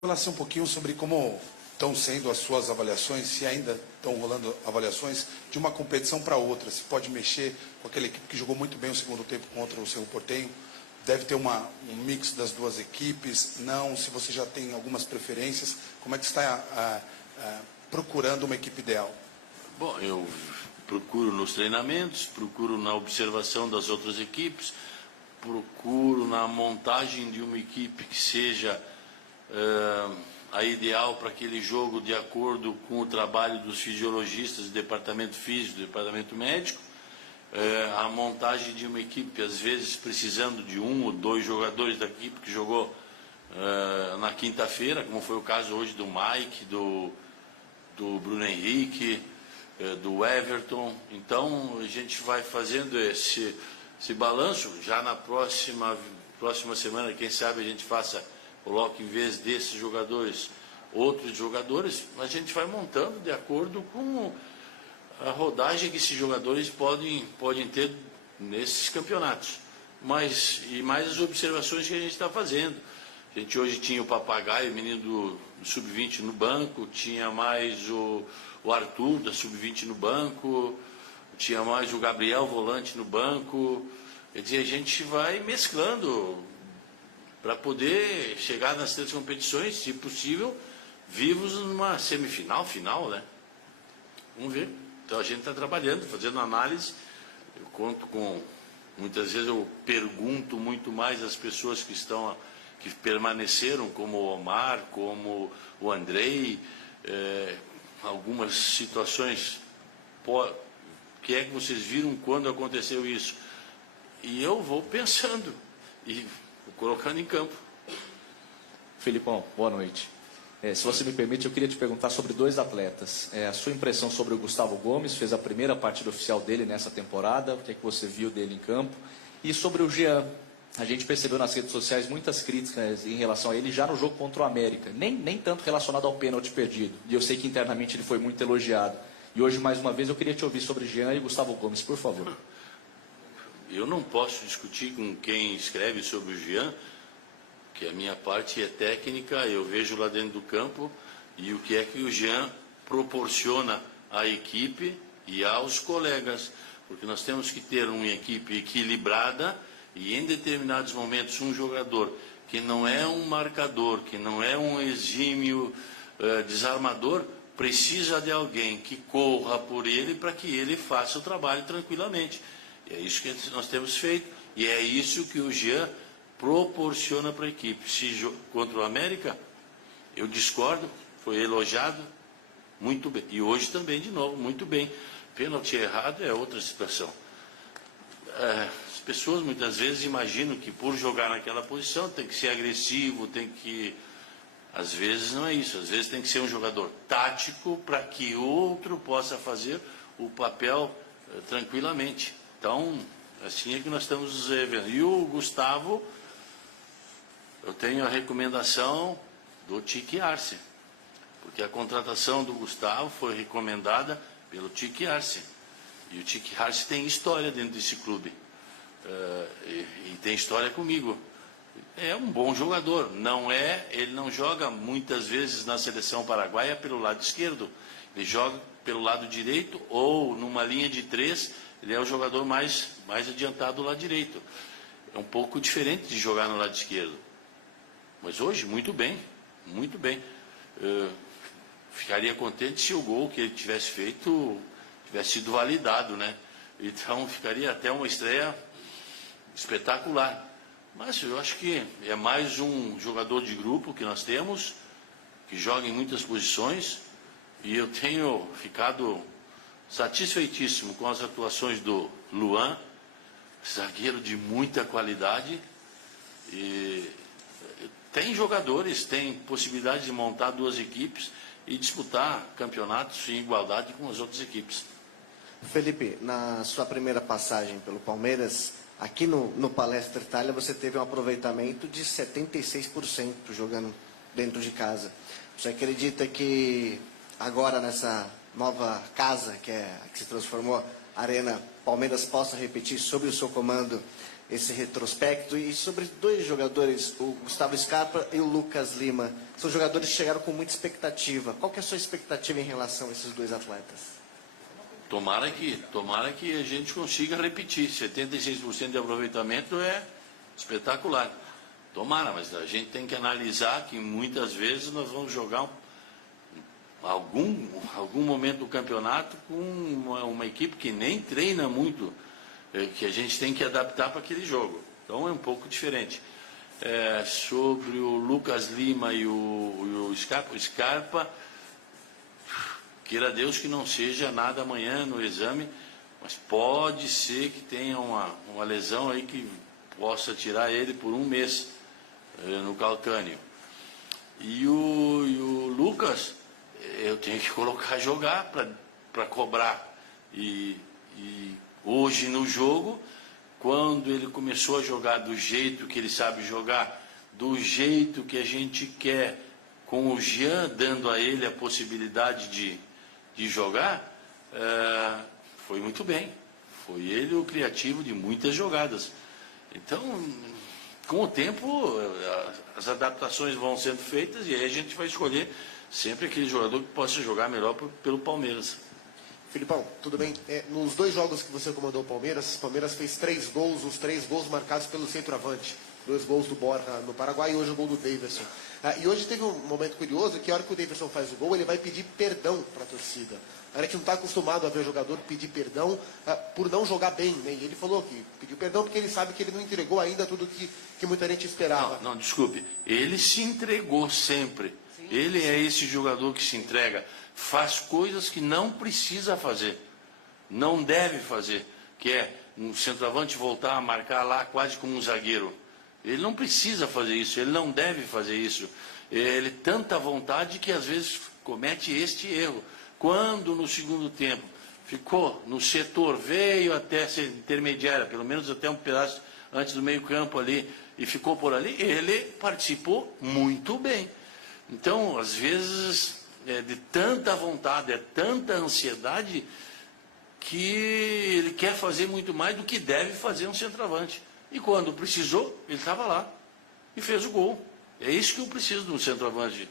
Falar um pouquinho sobre como estão sendo as suas avaliações, se ainda estão rolando avaliações de uma competição para outra, se pode mexer com aquela equipe que jogou muito bem o segundo tempo contra o Cerro Porteño, deve ter um mix das duas equipes, não, se você já tem algumas preferências, como é que está procurando uma equipe ideal? Bom, eu procuro nos treinamentos, procuro na observação das outras equipes, procuro na montagem de uma equipe que seja a ideal para aquele jogo de acordo com o trabalho dos fisiologistas do departamento físico, do departamento médico, a montagem de uma equipe, às vezes precisando de um ou dois jogadores da equipe que jogou na quinta-feira, como foi o caso hoje do Mike, do Bruno Henrique, do Everton. Então a gente vai fazendo esse balanço. Já na próxima semana, quem sabe a gente coloque em vez desses jogadores outros jogadores, a gente vai montando de acordo com a rodagem que esses jogadores podem ter nesses campeonatos. E mais as observações que a gente está fazendo. A gente hoje tinha o Papagaio, o menino do Sub-20 no banco, tinha mais o Arthur da Sub-20 no banco, tinha mais o Gabriel volante no banco. Quer dizer, a gente vai mesclando para poder chegar nas três competições, se possível, vivos numa semifinal, final, né? Vamos ver. Então a gente está trabalhando, fazendo análise. Eu conto com, muitas vezes eu pergunto muito mais às pessoas que permaneceram, como o Omar, como o Andrei, algumas situações, que é que vocês viram quando aconteceu isso? E eu vou pensando e colocando em campo. Felipão, boa noite. Se você me permite, eu queria te perguntar sobre dois atletas. A sua impressão sobre o Gustavo Gomes, fez a primeira partida oficial dele nessa temporada, o que é que você viu dele em campo? E sobre o Jean, a gente percebeu nas redes sociais muitas críticas em relação a ele já no jogo contra o América, nem tanto relacionado ao pênalti perdido, e eu sei que internamente ele foi muito elogiado. E hoje, mais uma vez, eu queria te ouvir sobre Jean e Gustavo Gomes, por favor. Eu não posso discutir com quem escreve sobre o Jean, que a minha parte é técnica, eu vejo lá dentro do campo e o que é que o Jean proporciona à equipe e aos colegas, porque nós temos que ter uma equipe equilibrada e em determinados momentos um jogador que não é um marcador, que não é um exímio desarmador, precisa de alguém que corra por ele para que ele faça o trabalho tranquilamente. E é isso que nós temos feito e é isso que o Jean proporciona para a equipe. Contra o América, eu discordo, foi elogiado, muito bem. E hoje também, de novo, muito bem. Pênalti errado é outra situação. As pessoas muitas vezes imaginam que por jogar naquela posição tem que ser agressivo, tem que... Às vezes não é isso, às vezes tem que ser um jogador tático para que outro possa fazer o papel tranquilamente. Então, assim é que nós estamos vendo. E o Gustavo, eu tenho a recomendação do Tique Arce, porque a contratação do Gustavo foi recomendada pelo Tique Arce. E o Tique Arce tem história dentro desse clube. E tem história comigo. É um bom jogador. Ele não joga muitas vezes na seleção paraguaia pelo lado esquerdo. Ele joga pelo lado direito ou numa linha de três. Ele é o jogador mais adiantado do lado direito. É um pouco diferente de jogar no lado esquerdo. Mas hoje, muito bem, muito bem. Ficaria contente se o gol que ele tivesse feito tivesse sido validado, né? Então, ficaria até uma estreia espetacular. Mas eu acho que é mais um jogador de grupo que nós temos, que joga em muitas posições, e eu tenho ficado satisfeitíssimo com as atuações do Luan, zagueiro de muita qualidade, e tem jogadores, tem possibilidade de montar duas equipes e disputar campeonatos em igualdade com as outras equipes. Felipe, na sua primeira passagem pelo Palmeiras, aqui no Palestra Itália você teve um aproveitamento de 76% jogando dentro de casa. Você acredita que agora nessa nova casa que se transformou Arena Palmeiras possa repetir sob o seu comando esse retrospecto. E sobre dois jogadores, o Gustavo Scarpa e o Lucas Lima, são jogadores que chegaram com muita expectativa. Qual que é a sua expectativa em relação a esses dois atletas? Tomara que a gente consiga repetir. 76% de aproveitamento é espetacular. Tomara, mas a gente tem que analisar que muitas vezes nós vamos jogar algum momento do campeonato com uma equipe que nem treina muito, que a gente tem que adaptar para aquele jogo. Então é um pouco diferente. Sobre o Lucas Lima e o Scarpa, queira Deus que não seja nada amanhã no exame, mas pode ser que tenha uma lesão aí que possa tirar ele por um mês no calcânio. E o Lucas, eu tenho que colocar jogar para cobrar. E hoje no jogo, quando ele começou a jogar do jeito que ele sabe jogar, do jeito que a gente quer, com o Jean dando a ele a possibilidade de jogar, foi muito bem. Foi ele o criativo de muitas jogadas. Então, com o tempo, as adaptações vão sendo feitas e aí a gente vai escolher sempre aquele jogador que possa jogar melhor pelo Palmeiras. Filipão, tudo bem? Nos dois jogos que você comandou o Palmeiras fez 3 gols, os 3 gols marcados pelo centroavante. 2 gols do Borja no Paraguai e hoje o gol do Daverson. E hoje teve um momento curioso que a hora que o Daverson faz o gol, ele vai pedir perdão para a torcida. A gente não está acostumado a ver jogador pedir perdão por não jogar bem, né? E ele falou que pediu perdão porque ele sabe que ele não entregou ainda tudo que muita gente esperava. Não, desculpe. Ele se entregou sempre. Sim. Ele é esse jogador que se entrega. Faz coisas que não precisa fazer. Não deve fazer. Que é um centroavante voltar a marcar lá quase como um zagueiro. Ele não precisa fazer isso. Ele não deve fazer isso. Ele tanta vontade que às vezes comete este erro. Quando no segundo tempo ficou no setor, veio até ser intermediária, pelo menos até um pedaço antes do meio campo ali, e ficou por ali, ele participou muito bem. Então, às vezes, de tanta vontade, tanta ansiedade, que ele quer fazer muito mais do que deve fazer um centroavante. E quando precisou, ele estava lá e fez o gol. É isso que eu preciso de um centroavante.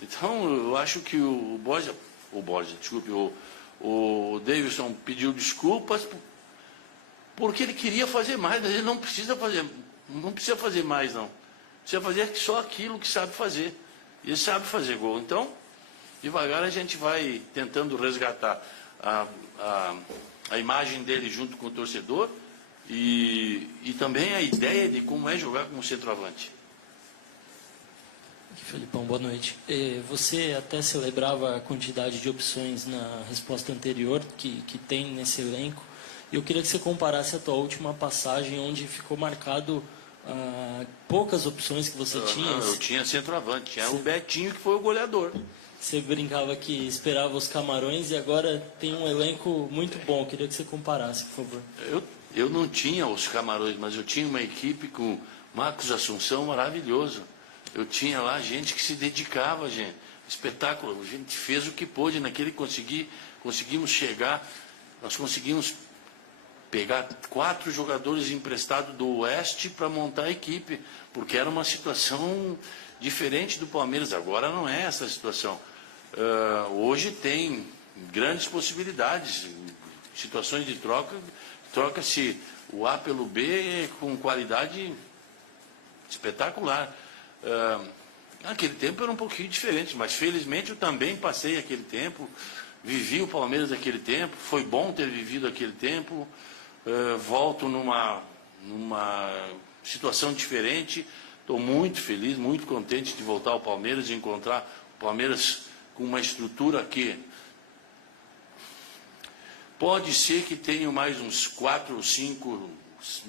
Então, eu acho que o Daverson pediu desculpas porque ele queria fazer mais, mas ele não precisa fazer mais, não. Precisa fazer só aquilo que sabe fazer. E ele sabe fazer gol. Então, devagar a gente vai tentando resgatar a imagem dele junto com o torcedor e também a ideia de como é jogar como centroavante. Felipão, boa noite. Você até celebrava a quantidade de opções na resposta anterior que tem nesse elenco. Eu queria que você comparasse a tua última passagem, onde ficou marcado poucas opções que você tinha. Eu tinha centroavante, tinha o Betinho que foi o goleador. Você brincava que esperava os Camarões e agora tem um elenco muito bom. Eu queria que você comparasse, por favor. Eu não tinha os Camarões, mas eu tinha uma equipe com Marcos Assunção maravilhoso. Eu tinha lá gente que se dedicava, gente. Espetáculo. A gente fez o que pôde naquele conseguimos chegar. Nós conseguimos pegar 4 jogadores emprestados do Oeste para montar a equipe, porque era uma situação diferente do Palmeiras. Agora não é essa situação. Hoje tem grandes possibilidades, situações de troca-se o A pelo B com qualidade espetacular. Naquele tempo era um pouquinho diferente, mas felizmente eu também passei aquele tempo, vivi o Palmeiras daquele tempo, foi bom ter vivido aquele tempo, volto numa situação diferente, estou muito feliz, muito contente de voltar ao Palmeiras e encontrar o Palmeiras com uma estrutura que pode ser que tenha mais uns 4 ou 5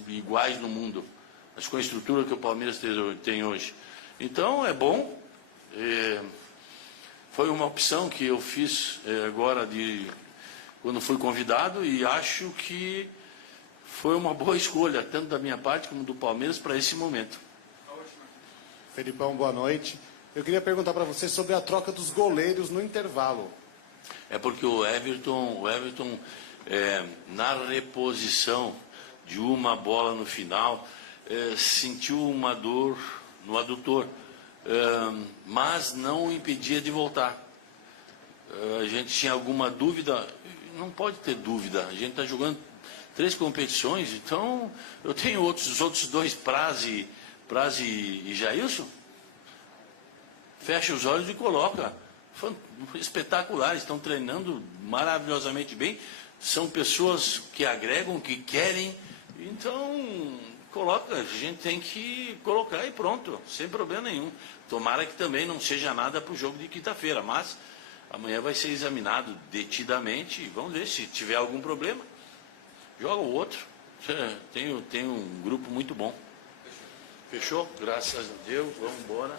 iguais no mundo, mas com a estrutura que o Palmeiras tem hoje. Então, é bom. Foi uma opção que eu fiz agora quando fui convidado e acho que foi uma boa escolha, tanto da minha parte como do Palmeiras, para esse momento. Felipão, boa noite. Eu queria perguntar para você sobre a troca dos goleiros no intervalo. É porque o Everton na reposição de uma bola no final, sentiu uma dor no adutor, mas não o impedia de voltar. A gente tinha alguma dúvida, não pode ter dúvida, a gente está jogando 3 competições, então eu tenho os outros 2, Praze e Jailson, fecha os olhos e coloca. Espetaculares, estão treinando maravilhosamente bem, são pessoas que agregam, que querem, então coloca, a gente tem que colocar e pronto, sem problema nenhum. Tomara que também não seja nada para o jogo de quinta-feira, mas amanhã vai ser examinado detidamente e vamos ver se tiver algum problema, joga o outro. Tem um grupo muito bom. Fechou? Graças a Deus, vamos embora.